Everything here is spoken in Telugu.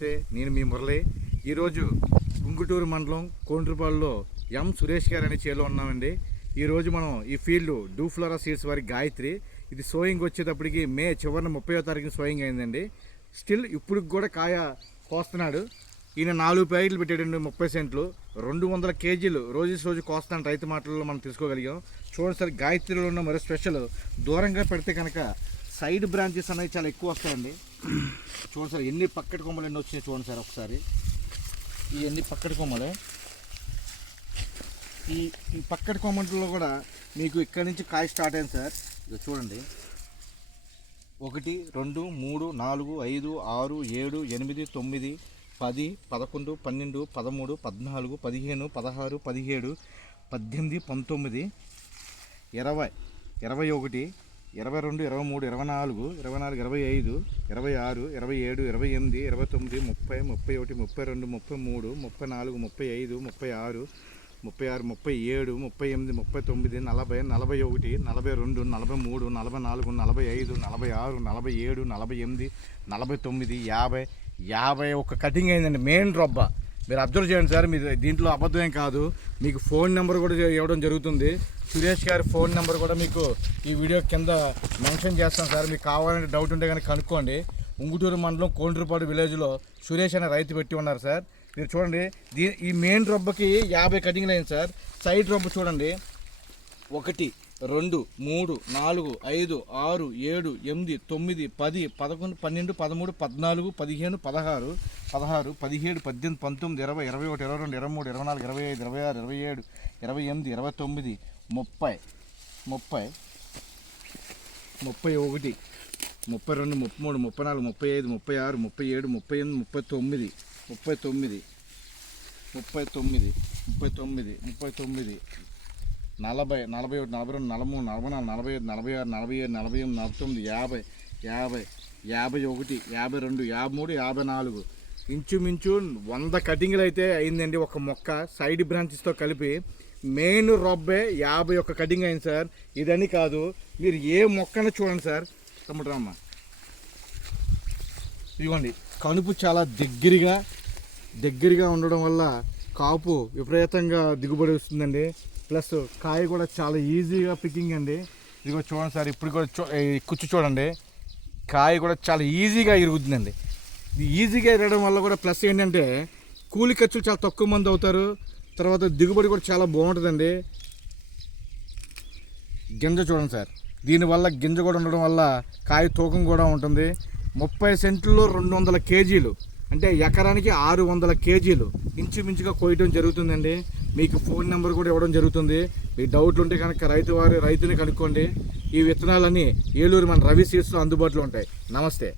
నేను మీ మురళి. ఈరోజు ఉంగుటూరు మండలం కోండ్రుపాడులో ఎం సురేష్ గారు అనే చేలో ఉన్నామండి. ఈరోజు మనం ఈ ఫీల్డ్ డూఫ్లోరా సీడ్స్ వారి గాయత్రి, ఇది సోయింగ్ వచ్చేటప్పటికి మే చివరిన 30వ తారీఖున సోయింగ్ అయిందండి. స్టిల్ ఇప్పుడు కూడా కాయ కోస్తున్నాడు. ఈయన 4 ప్యాకెట్లు పెట్టాడండి, 30 సెంట్లు, 200 కేజీలు రోజు కోస్తాను రైతు మాటల్లో మనం తెలుసుకోగలిగాం. చూడండి సార్, గాయత్రిలో ఉన్న మరో స్పెషల్, దూరంగా పెడితే కనుక సైడ్ బ్రాంచెస్ అనేవి చాలా ఎక్కువ వస్తాయండి. చూడండి సార్, ఎన్ని పక్కటి కొమ్మలు ఎన్ని వచ్చినాయి చూడండి సార్ ఒకసారి. ఈ ఎన్ని పక్కటి కొమ్మలు, ఈ పక్కటి కొమ్మలో కూడా మీకు ఇక్కడి నుంచి కాయ స్టార్ట్ అయింది సార్. ఇది చూడండి, 1 2 3 4 5 6 7 8 9 10 11 12 13 14 15 16 17 18 19 20 21 22 23 24 24 25 26 27 28 29 30 31 32 33 34 35 36 37 38 39 40 41 42 43 44 45 47 48 49 51 కటింగ్ అయిందండి. మెయిన్ రొబ్బ మీరు అబ్జర్వ్ చేయండి సార్, మీరు దీంట్లో అబద్ధం కాదు. మీకు ఫోన్ నెంబర్ కూడా ఇవ్వడం జరుగుతుంది. సురేష్ గారి ఫోన్ నెంబర్ కూడా మీకు ఈ వీడియో కింద మెన్షన్ చేస్తాను సార్. మీకు కావాలంటే డౌట్ ఉంటే కనుక కనుక్కోండి. ఉంగుటూరు మండలం కోండ్రుపాడు విలేజ్లో సురేష్ అనే రైతు పెట్టి ఉన్నారు సార్. మీరు చూడండి, ఈ మెయిన్ రొబ్బకి 50 కటింగ్లు అయింది సార్. సైడ్ రొబ్బ చూడండి, 1 2 3 4 5 6 7 8 9 10 11 12 13 14 15 16 17 18 19 21 20 21 22 23 24 25 26 27 28 29 30 31 32 33 34 35 36 37 38 39 39 39 40 41 42 43 44 45 46 47 48 49 50 51 52 53 ఇంచుమించు 100 కటింగ్లు అయితే అయిందండి ఒక మొక్క. సైడ్ బ్రాంచెస్తో కలిపి మెయిన్ రొబ్బే 51 కటింగ్ అయింది సార్. ఇదని కాదు, మీరు ఏ మొక్కను చూడండి సార్. తమ్ముడ్రామ్మ, ఇదిగోండి, కనుపు చాలా దగ్గరగా ఉండడం వల్ల కాపు విపరీతంగా దిగుబడి వస్తుందండి. ప్లస్ కాయ కూడా చాలా ఈజీగా పికింగ్ అండి. ఇదిగో చూడండి సార్, ఇప్పుడు కూడా కుచ్చు చూడండి, కాయ కూడా చాలా ఈజీగా ఇరుగుతుందండి. ఇది ఈజీగా ఇరగడం వల్ల కూడా ప్లస్ ఏంటంటే కూలి ఖర్చులు చాలా తక్కువ మంది అవుతారు. తర్వాత దిగుబడి కూడా చాలా బాగుంటుందండి. గింజ చూడండి సార్, దీనివల్ల గింజ కూడా ఉండడం వల్ల కాయ తూకం కూడా ఉంటుంది. 30 సెంట్లలో 200 కేజీలు అంటే ఎకరానికి 600 కేజీలు ఇంచుమించుగా కోయటం జరుగుతుందండి. మీకు ఫోన్ నెంబర్ కూడా ఇవ్వడం జరుగుతుంది. మీ డౌట్లు ఉంటే కనుక రైతుని కనుక్కోండి. ఈ విత్తనాలన్నీ ఏలూరు మన రవి సీడ్స్లో అందుబాటులో ఉంటాయి. నమస్తే.